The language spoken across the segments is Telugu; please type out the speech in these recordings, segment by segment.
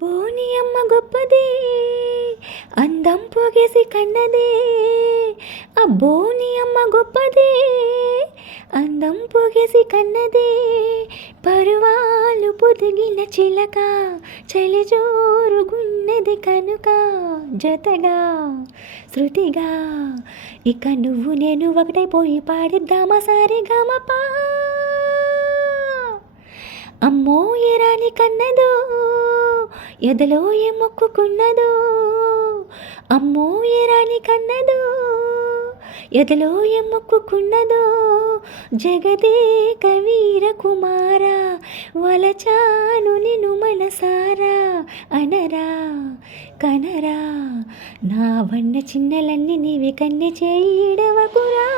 బోని అమ్మ గొప్పదే. అందం పొగేసి కన్నదే. అబ్బోని అమ్మ గొప్పదే. అందం పొగేసి కన్నదే. పరువాలు పొదిగిన చిలక చలి జోరుగున్నది కనుక జతగా శృతిగా. ఇక నువ్వు నేను ఒకటైపోయి పాడిద్దామా సారి గమపా అమ్మో ఎరాని కన్నదో. ఎదలో ఏ మొక్కుకున్నదో అమ్మో ఎరాని కన్నదో ఎదలో ఏ మొక్కుకున్నదో జగదే కవీర కుమార వలచాను నిను మనసారా అనరా కనరా. నా వన్న చిన్నలన్నీ నీవి కన్నె చేయడవకురా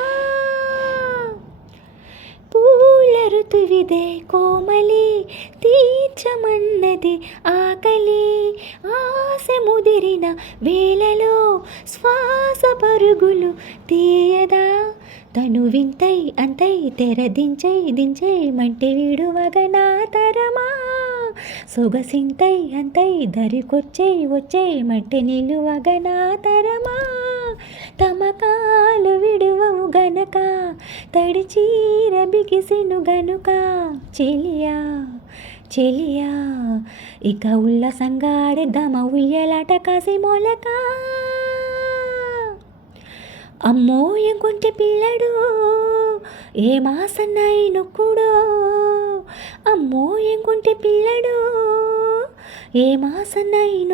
పూల ఋతువిదే కోమలి తీర్చమన్నది ఆకలి. ఆశ ముదిరిన వేళలో శ్వాస పరుగులు తీయదా? తను వింతై అంతై తెరదించై దించై మంటి విడువగ నా తరమా? సొగసింతై అంతై దరికొచ్చై వచ్చే మట్టి నిలువగ నా తరమా. తమకాలు విడువవు గనక తడిచీర బిగిసిను గనుక. చెలియా చెలియా ఇక ఉల్లసంగా దమ ఉయ్యలాట కాసి మొలక. అమ్మో ఎంకుంటే పిల్లడు. ఏ మాసన్నాయి అమ్మో ఎంకుంటే పిల్లడు? ఏ మాసన్నాయి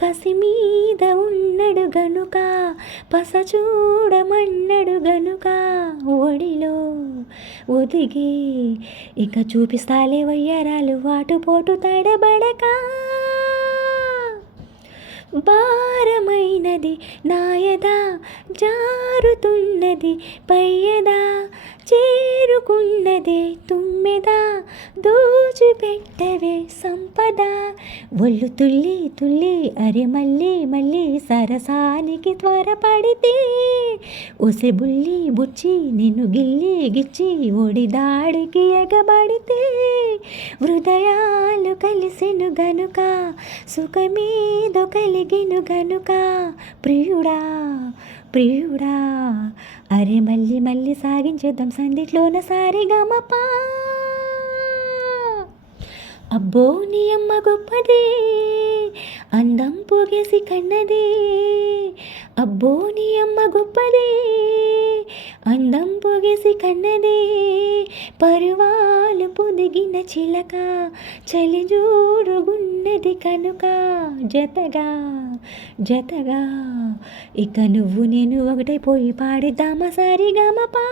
కసి మీద ఉన్నడు గనుక పస చూడమన్నడు గనుక ఒడిలో ఒదిగి. ఇక చూపిస్తాలే వయ్యరాలు వాటుపోటు తడబడక. భారమైనది నాయదా జారుతున్నది పయ్యదా చేరుకున్నదే తుమ్మెదా దోచిపెట్టవే సంపద. ఒళ్ళు తుల్లి తుల్లి అరే మళ్ళీ మళ్ళీ సరసానికి త్వరపడితే ఒసె బుల్లి బుచ్చి నిన్ను గిల్లి గిచ్చి ఒడిదాడికి ఎగబడితే హృదయాలు కలిసెను గనుక సుఖమేదో కలిగిను గనుక ప్రియుడా ప్రియుడా అరే మళ్ళీ మళ్ళీ సాగించేద్దాం సందిట్లోన సారిగమపా. అబ్బో నీ అమ్మ గొప్పదే అందం పొగేసి కన్నదే. అబ్బో నీ అమ్మ గొప్పదే అందం పొగేసి కన్నదే. పరువా పొదిగిన చిలక చలి జోడుగున్నది కనుక జతగా జతగా. ఇక నువ్వు నేను ఒకటైపోయి పాడిద్దామా పా